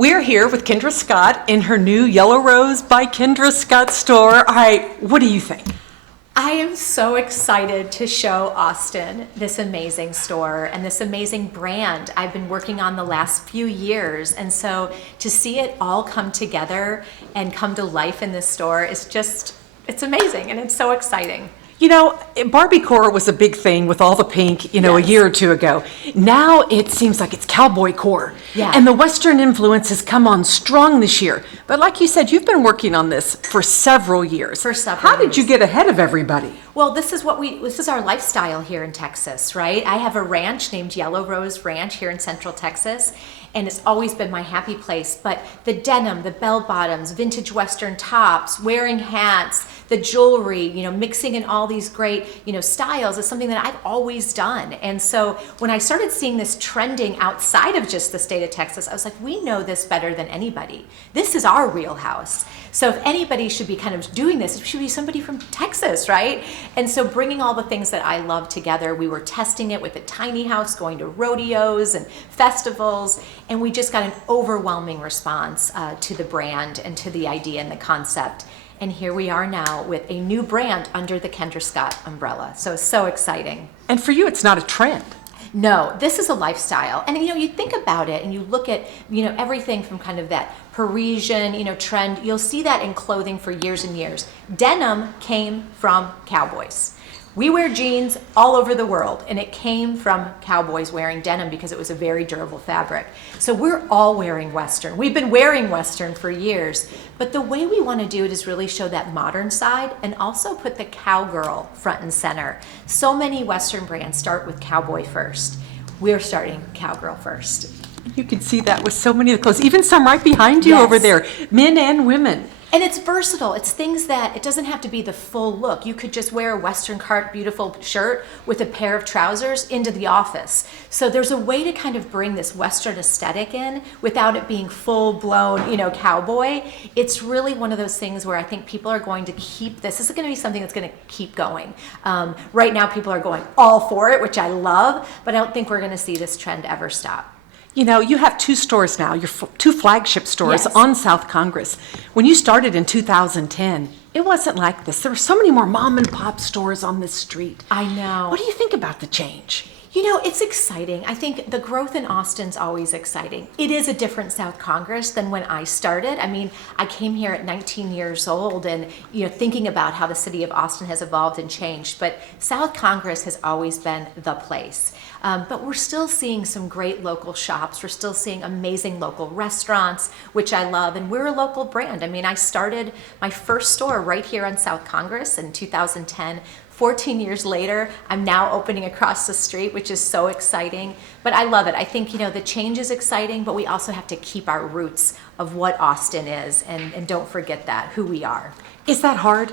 We're here with Kendra Scott in her new Yellow Rose by Kendra Scott store. All right, what do you think? I am so excited to show Austin this amazing store and this amazing brand I've been working on the last few years. And so to see it all come together and come to life in this store is just, it's amazing and it's so exciting. You know, Barbiecore was a big thing with all the pink, a Yes. year or two ago. Now it seems like it's cowboy core. Yeah. And the Western influence has come on strong this year. But like you said, you've been working on this for several years. How did you get ahead of everybody? Well, this is our lifestyle here in Texas, right? I have a ranch named Yellow Rose Ranch here in Central Texas, and it's always been my happy place. But the denim, the bell bottoms, vintage Western tops, wearing hats, the jewelry, mixing in all these great, styles is something that I've always done. And so when I started seeing this trending outside of just the state of Texas, I was like, we know this better than anybody. This is our wheelhouse. So if anybody should be kind of doing this, it should be somebody from Texas, right? And so bringing all the things that I love together, we were testing it with a tiny house, going to rodeos and festivals, and we just got an overwhelming response to the brand and to the idea and the concept. And here we are now with a new brand under the Kendra Scott umbrella. So exciting. And for you, it's not a trend. No, this is a lifestyle. And you think about it and you look at, everything from kind of that Parisian, trend. You'll see that in clothing for years and years. Denim came from cowboys. We wear jeans all over the world, and it came from cowboys wearing denim because it was a very durable fabric. So we're all wearing Western. We've been wearing Western for years, but the way we want to do it is really show that modern side and also put the cowgirl front and center. So many Western brands start with cowboy first. We're starting cowgirl first. You can see that with so many of the clothes, even some right behind you Yes. over there, men and women. And it's versatile. It's things that, it doesn't have to be the full look. You could just wear a Western cart beautiful shirt with a pair of trousers into the office. So there's a way to kind of bring this Western aesthetic in without it being full blown, cowboy. It's really one of those things where I think people are going to keep this. This is going to be something that's going to keep going. Right now people are going all for it, which I love, but I don't think we're going to see this trend ever stop. You have two stores now, your two flagship stores Yes. on South Congress. When you started in 2010, it wasn't like this. There were so many more mom and pop stores on this street. I know. What do you think about the change? It's exciting. I think the growth in Austin's always exciting. It is a different South Congress than when I started. I mean, I came here at 19 years old and, thinking about how the city of Austin has evolved and changed. But South Congress has always been the place. But we're still seeing some great local shops. We're still seeing amazing local restaurants, which I love. And we're a local brand. I mean, I started my first store right here on South Congress in 2010. 14 years later, I'm now opening across the street, which is so exciting. But I love it. I think, the change is exciting, but we also have to keep our roots of what Austin is and don't forget that, who we are. Is that hard?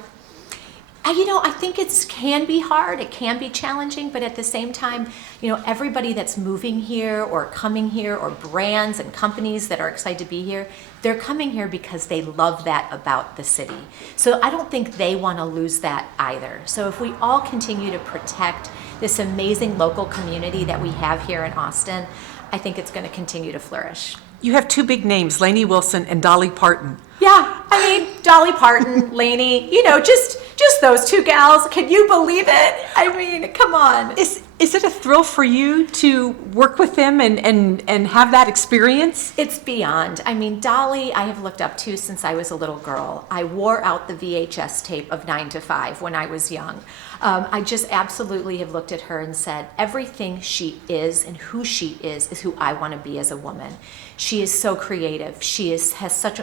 I think it can be hard, it can be challenging, but at the same time, everybody that's moving here or coming here or brands and companies that are excited to be here, they're coming here because they love that about the city. So I don't think they want to lose that either. So if we all continue to protect this amazing local community that we have here in Austin, I think it's going to continue to flourish. You have two big names, Lainey Wilson and Dolly Parton. Yeah, I mean, Dolly Parton, Lainey, just those two gals. Can you believe it? I mean, come on. Is it a thrill for you to work with them and have that experience? It's beyond. I mean, Dolly, I have looked up to since I was a little girl. I wore out the VHS tape of 9 to 5 when I was young. I just absolutely have looked at her and said, everything she is and who she is who I want to be as a woman. She is so creative. She has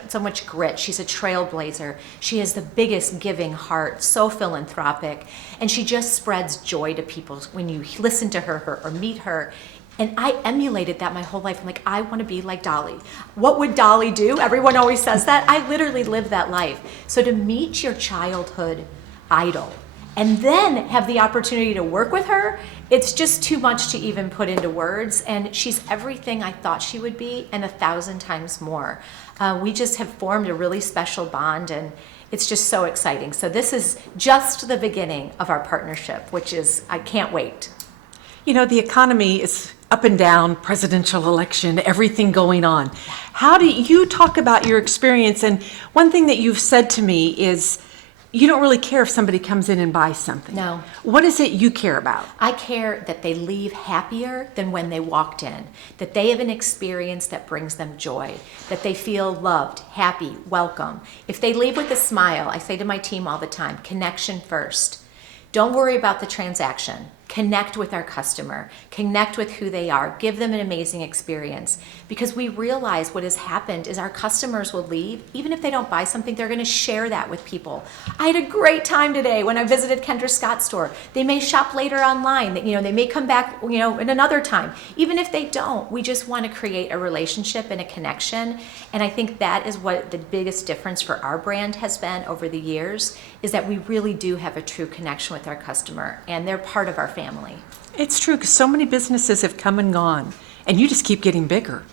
so much grit. She's a trailblazer. She has the biggest giving heart, so philanthropic, and she just spreads joy to people when you listen to her or meet her. And I emulated that my whole life. I'm like, I want to be like Dolly. What would Dolly do? Everyone always says that. I literally lived that life. So to meet your childhood idol and then have the opportunity to work with her, it's just too much to even put into words. And she's everything I thought she would be and 1,000 times more. We just have formed a really special bond, and it's just so exciting. So this is just the beginning of our partnership, which is, I can't wait. The economy is up and down, presidential election, everything going on. How do you talk about your experience? And one thing that you've said to me is you don't really care if somebody comes in and buys something. No. What is it you care about? I care that they leave happier than when they walked in, that they have an experience that brings them joy, that they feel loved, happy, welcome. If they leave with a smile, I say to my team all the time, connection first. Don't worry about the transaction. Connect with our customer, connect with who they are, give them an amazing experience. Because we realize what has happened is our customers will leave, even if they don't buy something, they're gonna share that with people. I had a great time today when I visited Kendra Scott's store. They may shop later online, they may come back, in another time. Even if they don't, we just wanna create a relationship and a connection. And I think that is what the biggest difference for our brand has been over the years, is that we really do have a true connection with our customer, and they're part of our family. It's true, because so many businesses have come and gone, and you just keep getting bigger.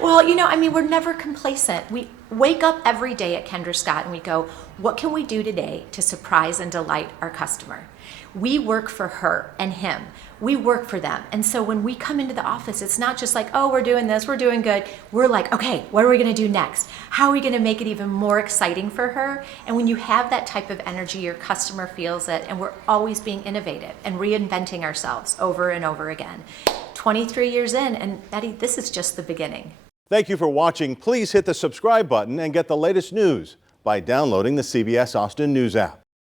Well, we're never complacent. We wake up every day at Kendra Scott and we go, what can we do today to surprise and delight our customer? We work for her and him. We work for them. And so when we come into the office, it's not just like, oh, we're doing this, we're doing good. We're like, okay, what are we gonna do next? How are we gonna make it even more exciting for her? And when you have that type of energy, your customer feels it, and we're always being innovative and reinventing ourselves over and over again. 23 years in, and Betty, this is just the beginning. Thank you for watching. Please hit the subscribe button and get the latest news by downloading the CBS Austin News app.